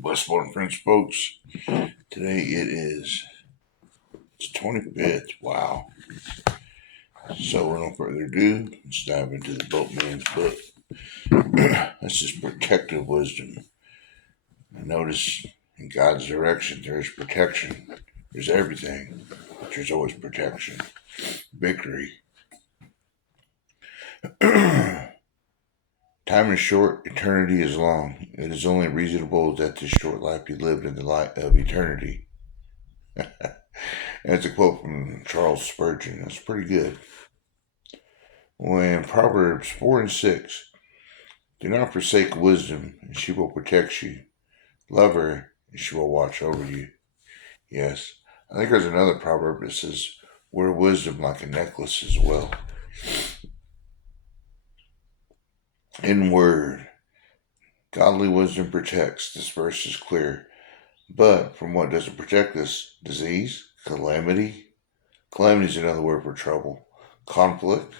Blessed morning, friends, folks. Today it's 25th. Wow. So, without further ado, let's dive into the Boatman's book. This is protective wisdom. Notice in God's direction, there's protection. There's everything, but there's always protection. Victory. Time is short, eternity is long. It is only reasonable that this short life be lived in the light of eternity. That's a quote from Charles Spurgeon. That's pretty good. When Proverbs 4 and 6, do not forsake wisdom, and she will protect you. Love her, and she will watch over you. Yes, I think there's another proverb that says, wear wisdom like a necklace as well. In word, godly wisdom protects. This verse is clear. But from what does it protect us? Disease? Calamity? Calamity is another word for trouble. Conflict?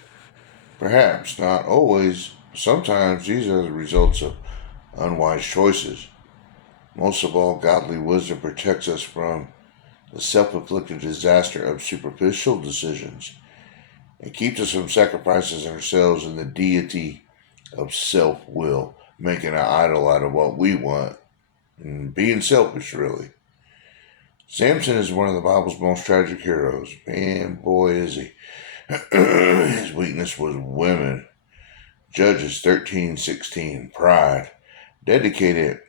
Perhaps, not always. Sometimes these are the results of unwise choices. Most of all, godly wisdom protects us from the self-inflicted disaster of superficial decisions and keeps us from sacrificing ourselves in the deity of self-will, making an idol out of what we want and being selfish, really. Samson is one of the Bible's most tragic heroes. Man, boy, is he. His weakness was women. Judges 13:16, pride. Dedicated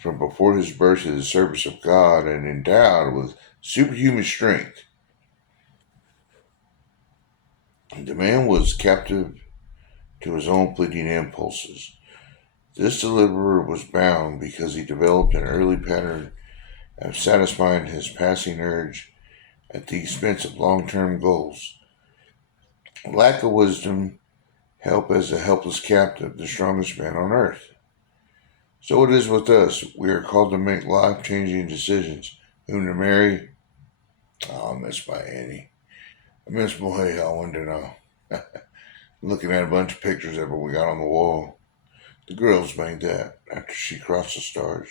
from before his birth to the service of God and endowed with superhuman strength. The man was captive to his own fleeting impulses. This deliverer was bound because he developed an early pattern of satisfying his passing urge at the expense of long-term goals. Lack of wisdom help as a helpless captive, the strongest man on earth. So it is with us. We are called to make life-changing decisions. Whom to marry? Oh, I miss my Annie. I miss Mohe. I wonder now. Looking at a bunch of pictures of her we got on the wall. The girls made that after she crossed the stars.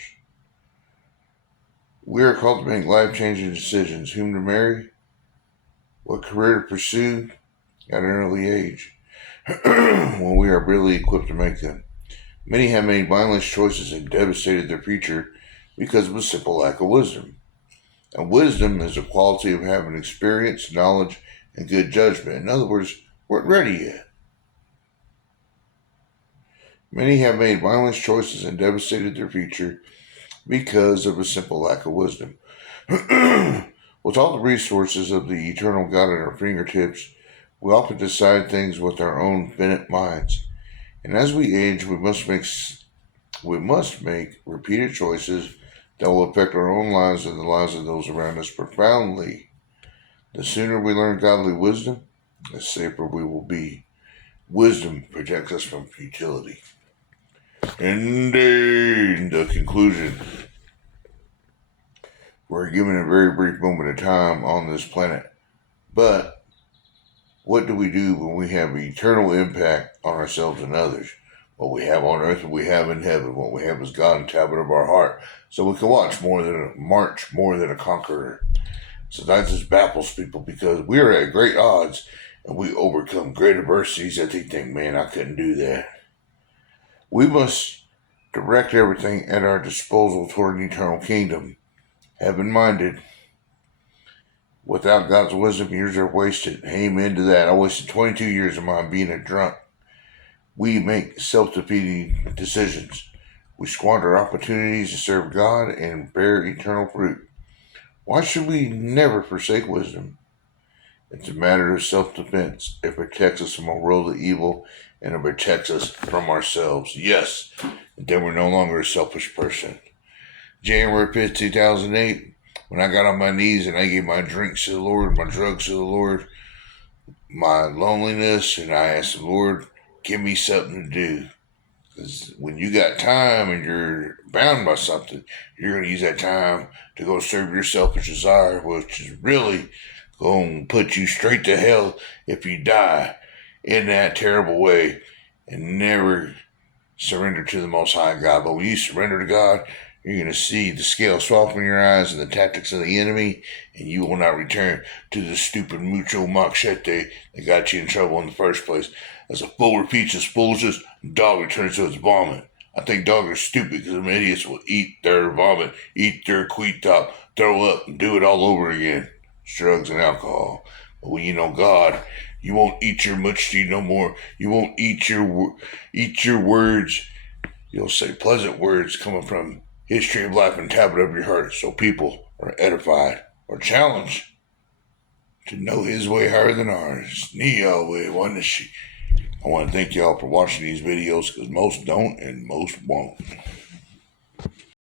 We are called to make life-changing decisions. Whom to marry? What career to pursue at an early age, when we are really equipped to make them. Many have made mindless choices and devastated their future because of a simple lack of wisdom. And wisdom is a quality of having experience, knowledge, and good judgment. In other words, weren't ready yet. Many have made mindless choices and devastated their future because of a simple lack of wisdom. With all the resources of the eternal God at our fingertips, we often decide things with our own finite minds. And as we age, we must make repeated choices that will affect our own lives and the lives of those around us profoundly. The sooner we learn godly wisdom, the safer we will be. Wisdom protects us from futility. Indeed, the conclusion. We're given a very brief moment of time on this planet. But what do we do when we have eternal impact on ourselves and others? What we have on earth and we have in heaven. What we have is God and tablet of our heart. So we can march more than a conqueror. So that just baffles people because we are at great odds and we overcome great adversities that they think, man, I couldn't do that. We must direct everything at our disposal toward an eternal kingdom. Heaven-minded. Without God's wisdom, years are wasted. Amen to that. I wasted 22 years of mine being a drunk. We make self-defeating decisions. We squander opportunities to serve God and bear eternal fruit. Why should we never forsake wisdom? It's a matter of self-defense. It protects us from a world of evil, and it protects us from ourselves. Yes, and then we're no longer a selfish person. January 5th, 2008, when I got on my knees and I gave my drinks to the Lord, my drugs to the Lord, my loneliness, and I asked the Lord, give me something to do. Because when you got time and you're bound by something, you're going to use that time to go serve your selfish desire, which is really going to put you straight to hell if you die in that terrible way and never surrender to the Most High God. But when you surrender to God, You're going to see the scales fall from your eyes and the tactics of the enemy, and you will not return to the stupid mucho machete that got you in trouble in the first place. As a fool repeats his foolishness, dog returns to its vomit. I think dogs are stupid because them idiots will eat their vomit, eat their queetop, throw up, and do it all over again. It's drugs and alcohol. But when you know God, you won't eat your muchty no more. You won't eat your words. You'll say pleasant words coming from History of Life and tap it up your heart so people are edified or challenged to know his way higher than ours. Neo way, one she. I want to thank y'all for watching these videos because most don't and most won't.